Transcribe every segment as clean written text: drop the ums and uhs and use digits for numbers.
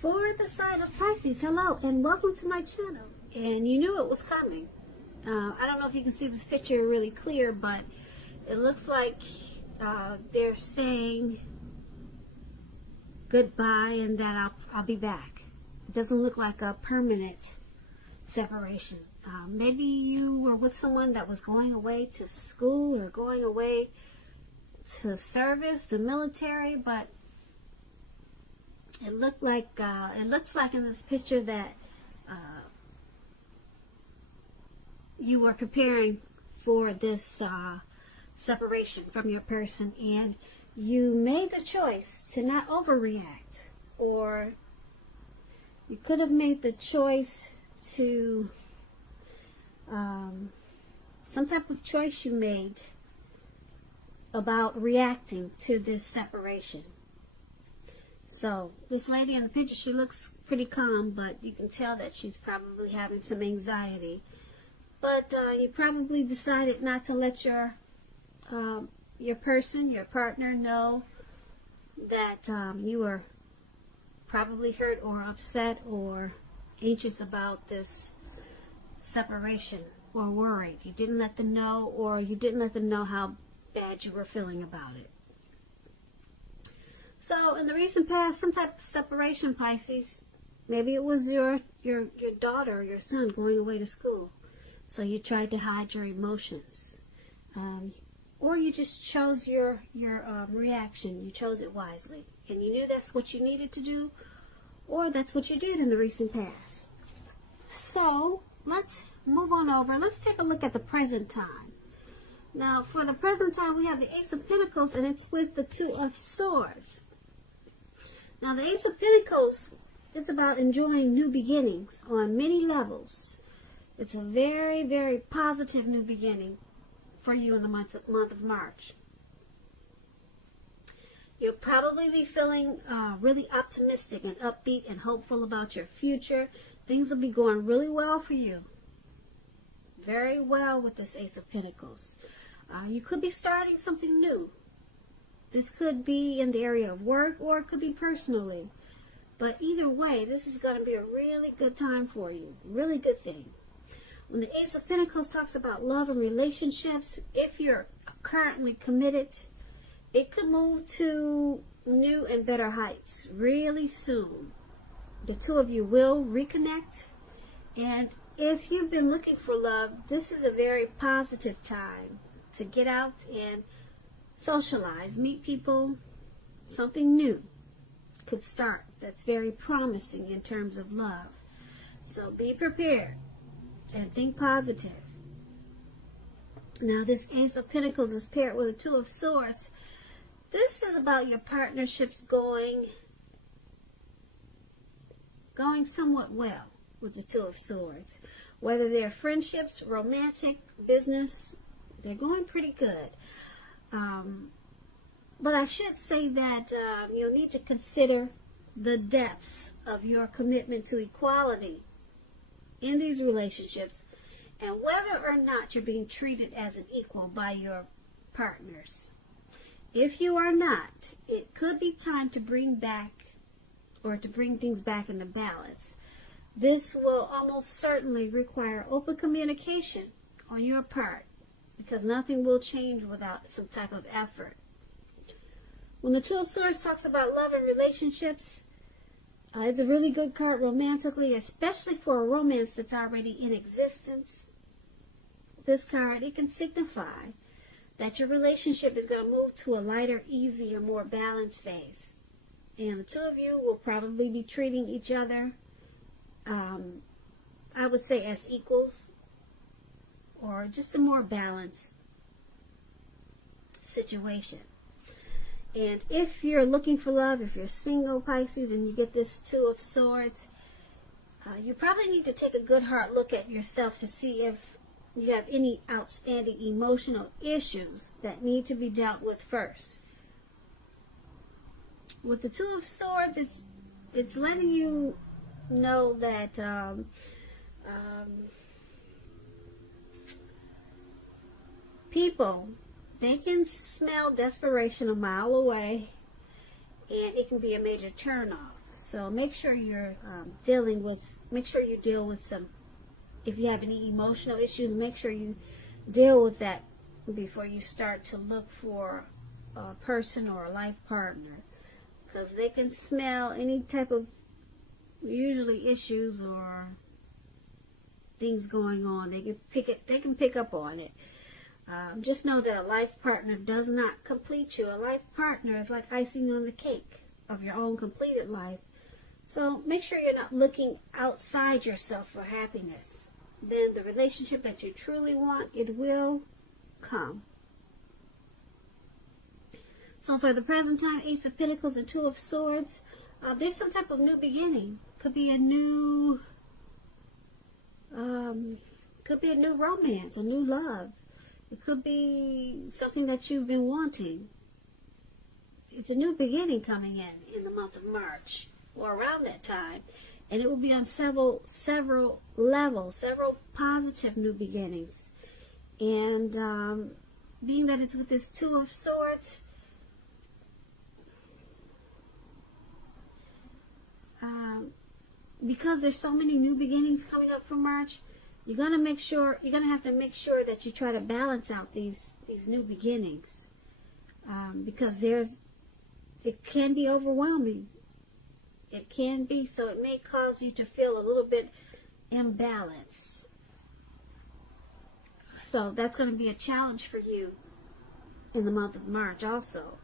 For the sign of Pisces, hello and welcome to my channel. And you knew it was coming. I don't know if you can see this picture really clear, but it looks like they're saying goodbye and that I'll be back. It doesn't look like a permanent separation. Maybe you were with someone that was going away to school or going away to service, the military, but it looks like in this picture that you were preparing for this separation from your person, and you made the choice to not overreact, or you could have made the choice to some type of choice you made about reacting to this separation. So this lady in the picture, she looks pretty calm, but you can tell that she's probably having some anxiety. But you probably decided not to let your person, your partner, know that you were probably hurt or upset or anxious about this separation or worried. You didn't let them know, or you didn't let them know how bad you were feeling about it. So in the recent past, some type of separation, Pisces, maybe it was your daughter or your son going away to school. So you tried to hide your emotions. Or you just chose your reaction. You chose it wisely. And you knew that's what you needed to do, or that's what you did in the recent past. So let's move on over. Let's take a look at the present time. Now, for the present time, we have the Ace of Pentacles, and it's with the Two of Swords. Now, the Ace of Pentacles, it's about enjoying new beginnings on many levels. It's a very, very positive new beginning for you in the month of March. You'll probably be feeling really optimistic and upbeat and hopeful about your future. Things will be going really well for you. Very well with this Ace of Pentacles. You could be starting something new. This could be in the area of work, or it could be personally. But either way, this is going to be a really good time for you. Really good thing. When the Ace of Pentacles talks about love and relationships, if you're currently committed, it could move to new and better heights really soon. The two of you will reconnect. And if you've been looking for love, this is a very positive time to get out and socialize, meet people. Something new could start that's very promising in terms of love. So be prepared and think positive. Now, this Ace of Pentacles is paired with a Two of Swords. This is about your partnerships going somewhat well with the Two of Swords. Whether they're friendships, romantic, business, they're going pretty good. But I should say that you'll need to consider the depths of your commitment to equality in these relationships, and whether or not you're being treated as an equal by your partners. If you are not, it could be time to bring things back into balance. This will almost certainly require open communication on your part, because nothing will change without some type of effort. When the Two of Swords talks about love and relationships, it's a really good card romantically, especially for a romance that's already in existence. This card, it can signify that your relationship is going to move to a lighter, easier, more balanced phase. And the two of you will probably be treating each other, I would say, as equals, or just a more balanced situation. And if you're looking for love, if you're single, Pisces, and you get this Two of Swords, you probably need to take a good hard look at yourself to see if you have any outstanding emotional issues that need to be dealt with first. With the Two of Swords, it's letting you know that people, they can smell desperation a mile away, and it can be a major turnoff. So make sure you're make sure you deal with some, if you have any emotional issues, make sure you deal with that before you start to look for a person or a life partner, because they can smell any type of usually issues or things going on. They can pick up on it. Just know that a life partner does not complete you. A life partner is like icing on the cake of your own completed life. So make sure you're not looking outside yourself for happiness. Then the relationship that you truly want, it will come. So for the present time, Ace of Pentacles and Two of Swords, there's some type of new beginning. Could be a new romance, a new love. It could be something that you've been wanting. It's a new beginning coming in the month of March, or around that time. And it will be on several levels, several positive new beginnings. And being that it's with this Two of Swords, because there's so many new beginnings coming up for March, you're gonna have to make sure that you try to balance out these new beginnings, because it can be overwhelming. It can be, so it may cause you to feel a little bit imbalanced. So that's going to be a challenge for you in the month of March also.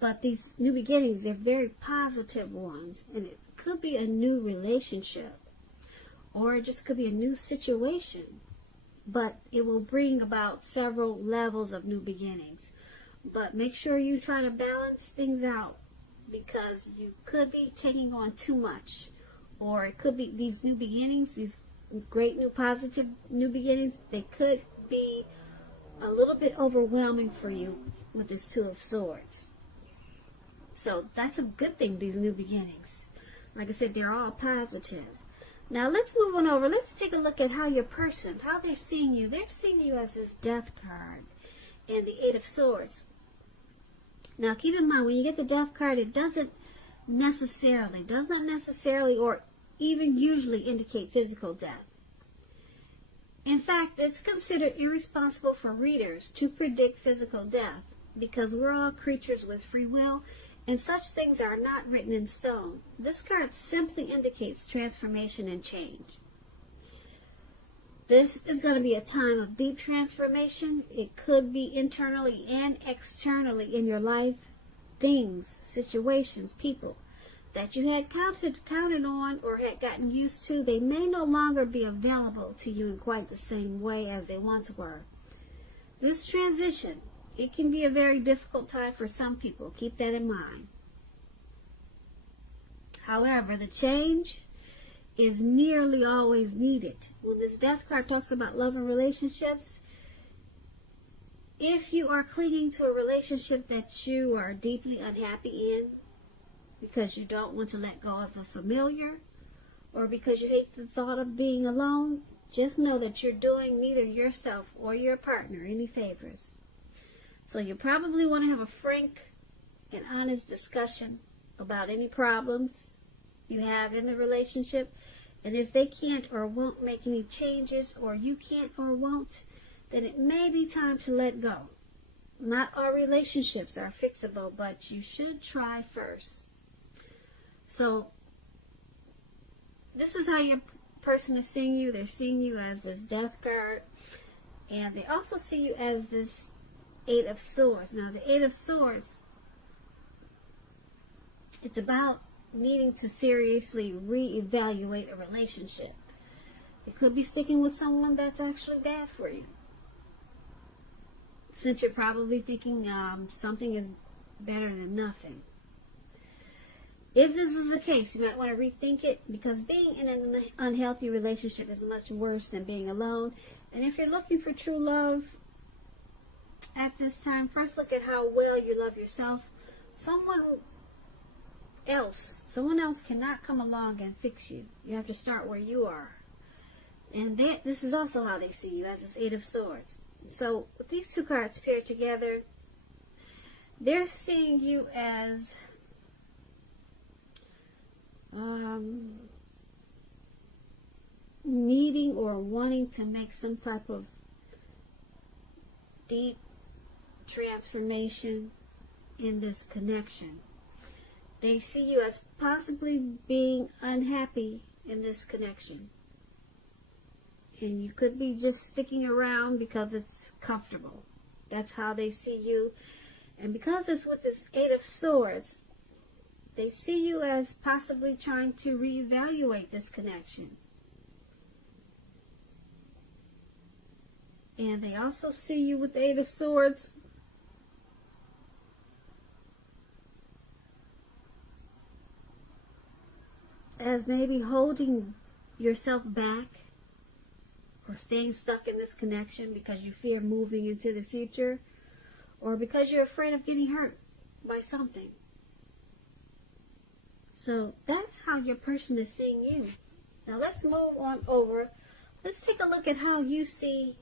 But these new beginnings, they're very positive ones, and it could be a new relationship, or it just could be a new situation. But it will bring about several levels of new beginnings. But make sure you try to balance things out, because you could be taking on too much, or it could be these new beginnings, these great new positive new beginnings, they could be a little bit overwhelming for you with this Two of Swords. So that's a good thing, these new beginnings. Like I said, they're all positive. Now let's move on over. Let's take a look at how your person, how they're seeing you. They're seeing you as this Death card and the Eight of Swords. Now keep in mind, when you get the Death card, it does not necessarily or even usually indicate physical death. In fact, it's considered irresponsible for readers to predict physical death, because we're all creatures with free will, and such things are not written in stone. This card simply indicates transformation and change. This is going to be a time of deep transformation. It could be internally and externally in your life. Things, situations, people that you had counted on or had gotten used to, they may no longer be available to you in quite the same way as they once were. This transition, it can be a very difficult time for some people. Keep that in mind. However, the change is nearly always needed. When this Death card talks about love and relationships, if you are clinging to a relationship that you are deeply unhappy in, because you don't want to let go of the familiar, or because you hate the thought of being alone, just know that you're doing neither yourself or your partner any favors. So you probably want to have a frank and honest discussion about any problems you have in the relationship. And if they can't or won't make any changes, or you can't or won't, then it may be time to let go. Not all relationships are fixable, but you should try first. So this is how your person is seeing you. They're seeing you as this Death card, and they also see you as this Eight of Swords. Now the Eight of Swords, it's about needing to seriously reevaluate a relationship. It could be sticking with someone that's actually bad for you, since you're probably thinking something is better than nothing. If this is the case, you might want to rethink it, because being in an unhealthy relationship is much worse than being alone. And if you're looking for true love at this time, first look at how well you love yourself. Someone else cannot come along and fix you. You have to start where you are. And this is also how they see you, as this Eight of Swords. So with these two cards paired together, they're seeing you as needing or wanting to make some type of deep transformation in this connection. They see you as possibly being unhappy in this connection. And you could be just sticking around because it's comfortable. That's how they see you. And because it's with this Eight of Swords, they see you as possibly trying to reevaluate this connection. And they also see you with the Eight of Swords as maybe holding yourself back or staying stuck in this connection because you fear moving into the future, or because you're afraid of getting hurt by something. So that's how your person is seeing you. Now let's move on over. Let's take a look at how you see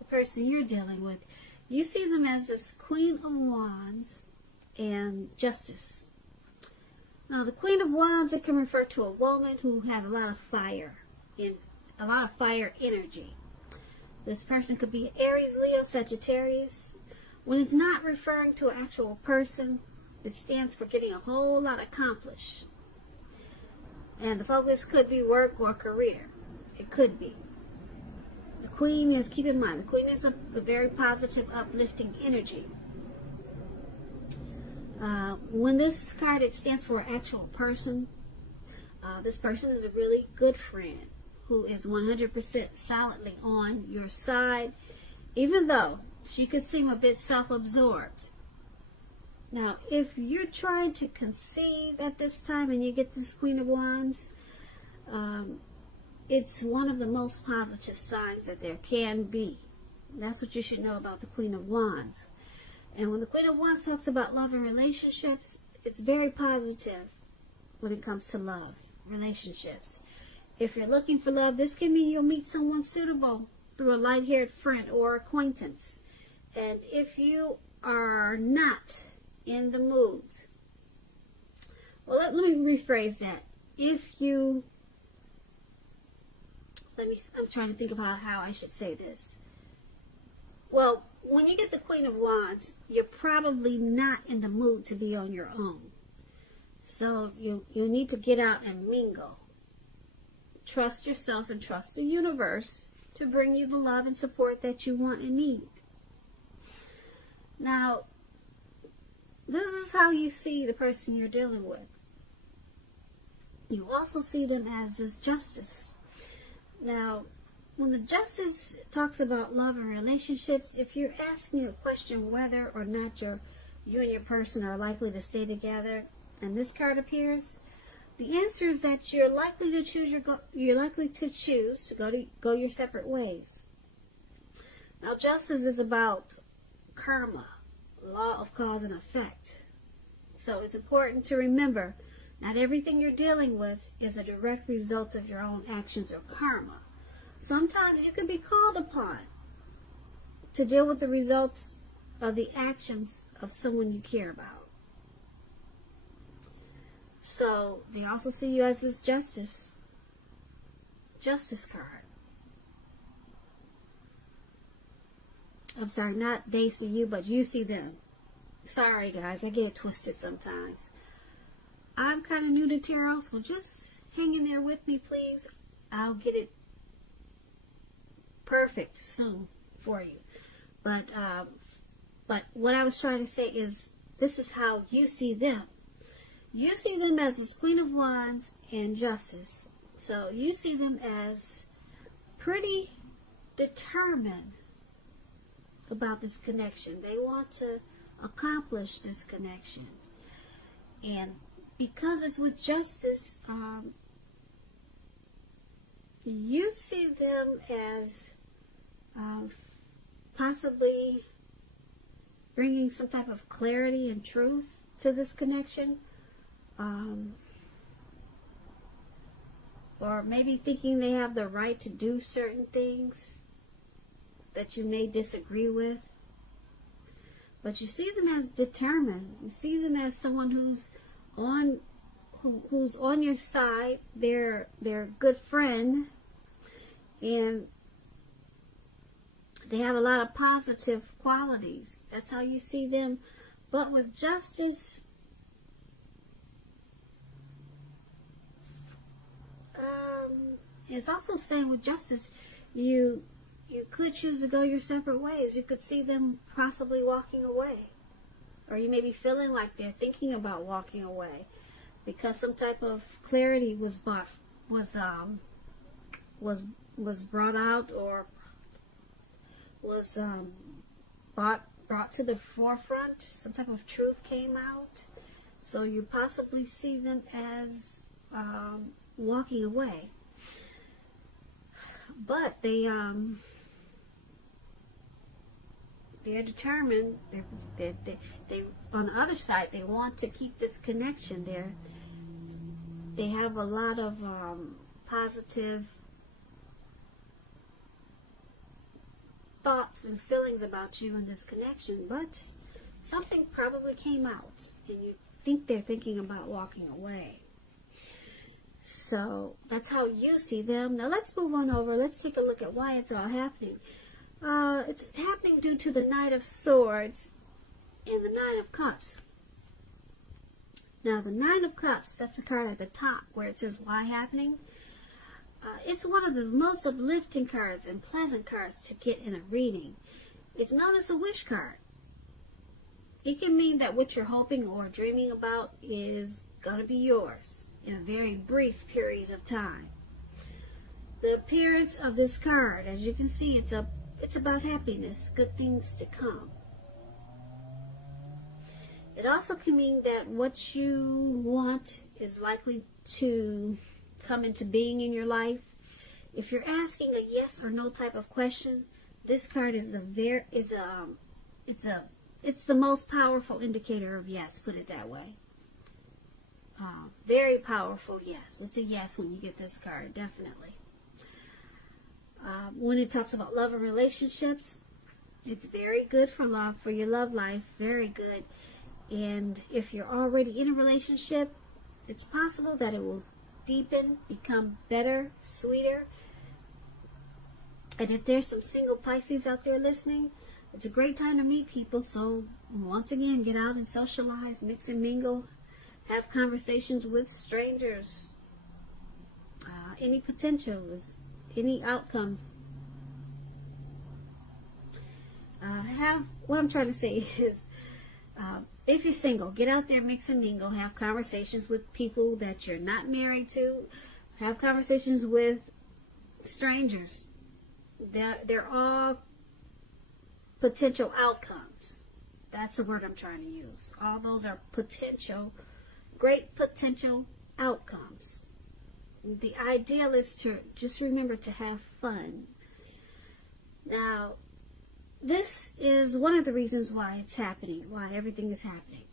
the person you're dealing with. You see them as this Queen of Wands and Justice. Now the Queen of Wands, it can refer to a woman who has a lot of fire energy. This person could be Aries, Leo, Sagittarius. When it's not referring to an actual person, it stands for getting a whole lot accomplished. And the focus could be work or career. It could be. The Queen is, keep in mind, the Queen is a very positive, uplifting energy. When this card, it stands for an actual person. This person is a really good friend who is 100% solidly on your side, even though she could seem a bit self-absorbed. Now, if you're trying to conceive at this time and you get this Queen of Wands, it's one of the most positive signs that there can be. That's what you should know about the Queen of Wands. And when the Queen of Wands talks about love and relationships, it's very positive when it comes to love, relationships. If you're looking for love, this can mean you'll meet someone suitable through a light-haired friend or acquaintance. And if you are not in the mood, well, let me rephrase that. I'm trying to think about how I should say this. Well, when you get the Queen of Wands, you're probably not in the mood to be on your own. So you need to get out and mingle. Trust yourself and trust the universe to bring you the love and support that you want and need. Now, this is how you see the person you're dealing with. You also see them as this Justice. Now, when the Justice talks about love and relationships, if you're asking a question whether or not you and your person are likely to stay together, and this card appears, the answer is that you're likely to choose to go your separate ways. Now, Justice is about karma, law of cause and effect. So it's important to remember, not everything you're dealing with is a direct result of your own actions or karma. Sometimes you can be called upon to deal with the results of the actions of someone you care about. So they also see you as this Justice card. I'm sorry, not they see you, but you see them. Sorry guys, I get it twisted sometimes. I'm kind of new to tarot, so just hang in there with me, please. I'll get it perfect soon for you. But what I was trying to say is, this is how you see them. You see them as this Queen of Wands and Justice. So you see them as pretty determined about this connection. They want to accomplish this connection. And because it's with Justice, you see them as possibly bringing some type of clarity and truth to this connection. Or maybe thinking they have the right to do certain things that you may disagree with. But you see them as determined. You see them as someone who's on your side. They're a good friend, and they have a lot of positive qualities. That's how you see them. But with Justice, it's also saying with Justice, you could choose to go your separate ways. You could see them possibly walking away. Or you may be feeling like they're thinking about walking away because some type of clarity was brought out, or was brought to the forefront. Some type of truth came out. So you possibly see them as walking away. But they're determined. They on the other side, they want to keep this connection. They have a lot of positive thoughts and feelings about you in this connection, but something probably came out, and you think they're thinking about walking away. So that's how you see them. Now let's move on over. Let's take a look at why it's all happening. It's happening due to the Knight of Swords and the Nine of Cups. Now the Nine of Cups, that's the card at the top where it says why happening. It's one of the most uplifting cards and pleasant cards to get in a reading. It's known as a wish card. It can mean that what you're hoping or dreaming about is going to be yours in a very brief period of time. The appearance of this card, as you can see, it's about happiness, good things to come. It also can mean that what you want is likely to come into being in your life. If you're asking a yes or no type of question, this card is it's the most powerful indicator of yes, put it that way. Very powerful yes. It's a yes when you get this card, definitely. When it talks about love and relationships, it's very good for love, for your love life, very good. And if you're already in a relationship, it's possible that it will deepen, become better, sweeter. And if there's some single Pisces out there listening, it's a great time to meet people. So once again, get out and socialize, mix and mingle, have conversations with strangers. Any potential is any outcome. What I'm trying to say is, if you're single, get out there, mix and mingle, have conversations with people that you're not married to, have conversations with strangers. They're all potential outcomes. That's the word I'm trying to use. All those are potential, great potential outcomes. The ideal is to just remember to have fun. Now, this is one of the reasons why it's happening, why everything is happening,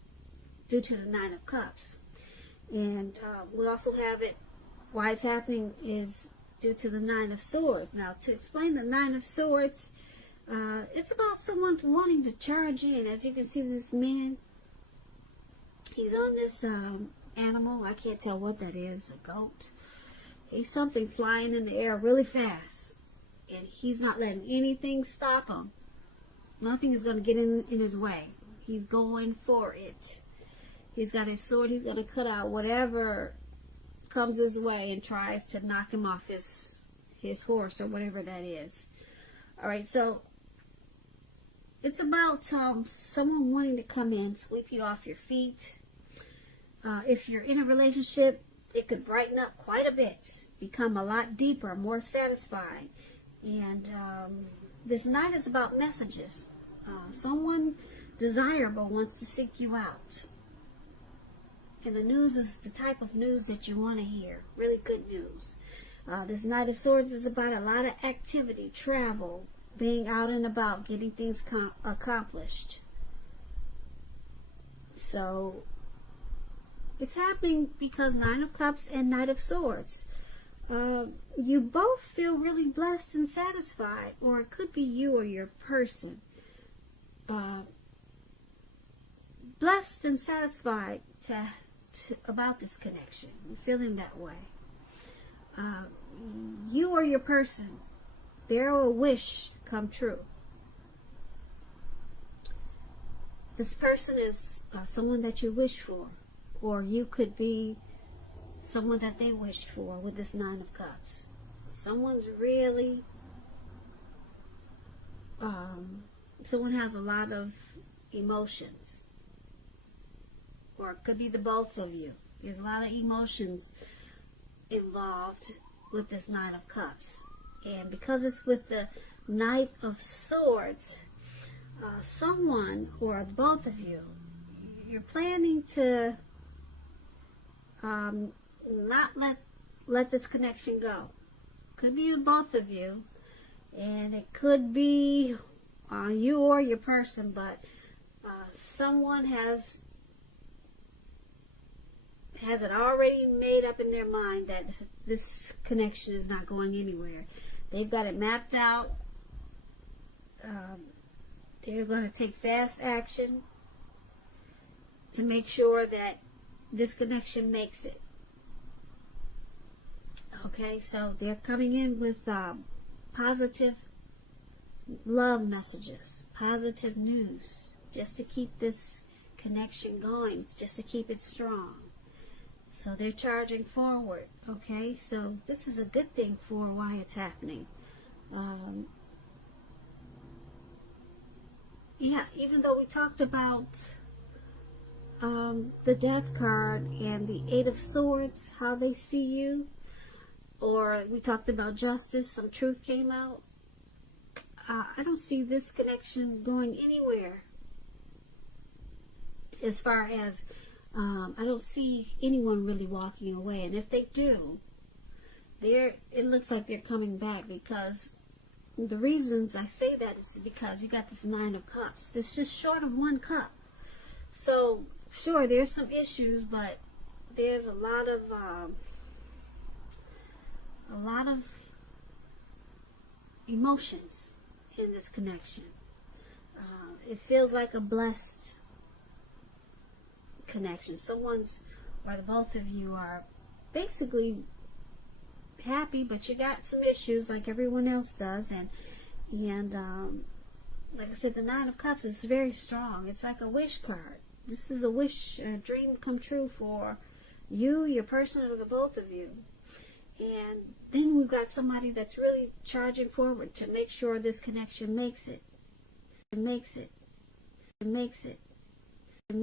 due to the Nine of Cups. And we also have it, why it's happening is due to the Nine of Swords. Now, to explain the Nine of Swords, it's about someone wanting to charge in. As you can see, this man, he's on this animal. I can't tell what that is, a goat. He's something flying in the air really fast. And he's not letting anything stop him. Nothing is going to get in his way. He's going for it. He's got his sword. He's going to cut out whatever comes his way and tries to knock him off his horse or whatever that is. All right, so it's about someone wanting to come in, sweep you off your feet. If you're in a relationship, it could brighten up quite a bit, become a lot deeper, more satisfying. And this night is about messages. Someone desirable wants to seek you out. And the news is the type of news that you want to hear. Really good news. This Knight of Swords is about a lot of activity, travel, being out and about, getting things accomplished. So, it's happening because Nine of Cups and Knight of Swords. You both feel really blessed and satisfied, or it could be you or your person. Blessed and satisfied about this connection. You're feeling that way. You or your person, they're a wish come true. This person is someone that you wish for, or you could be someone that they wished for with this Nine of Cups. Someone's really, someone has a lot of emotions, or it could be the both of you. There's a lot of emotions involved with this Nine of Cups. And because it's with the Knight of Swords, someone or both of you, you're planning to not let this connection go. Could be the both of you, and it could be you or your person, but someone has it already made up in their mind that this connection is not going anywhere. They've got it mapped out. They're going to take fast action to make sure that this connection makes it. Okay, so they're coming in with positive love messages, positive news, just to keep this connection going, just to keep it strong. So they're charging forward. Okay, so this is a good thing for why it's happening. Yeah, even though we talked about the Death card and the Eight of Swords, how they see you, or we talked about justice, some truth came out, I don't see this connection going anywhere. As far as, I don't see anyone really walking away. And if they do, it looks like they're coming back, because the reasons I say that is because you got this Nine of Cups. It's just short of one cup. So, sure, there's some issues, but there's a lot of emotions in this connection. It feels like a blessed connection. Someone's, or the both of you are basically happy, but you got some issues like everyone else does, and like I said, the Nine of Cups is very strong. It's like a wish card. This is a wish, a dream come true for you, your person, or the both of you. And then we've got somebody that's really charging forward to make sure this connection makes it. It makes it. It makes it.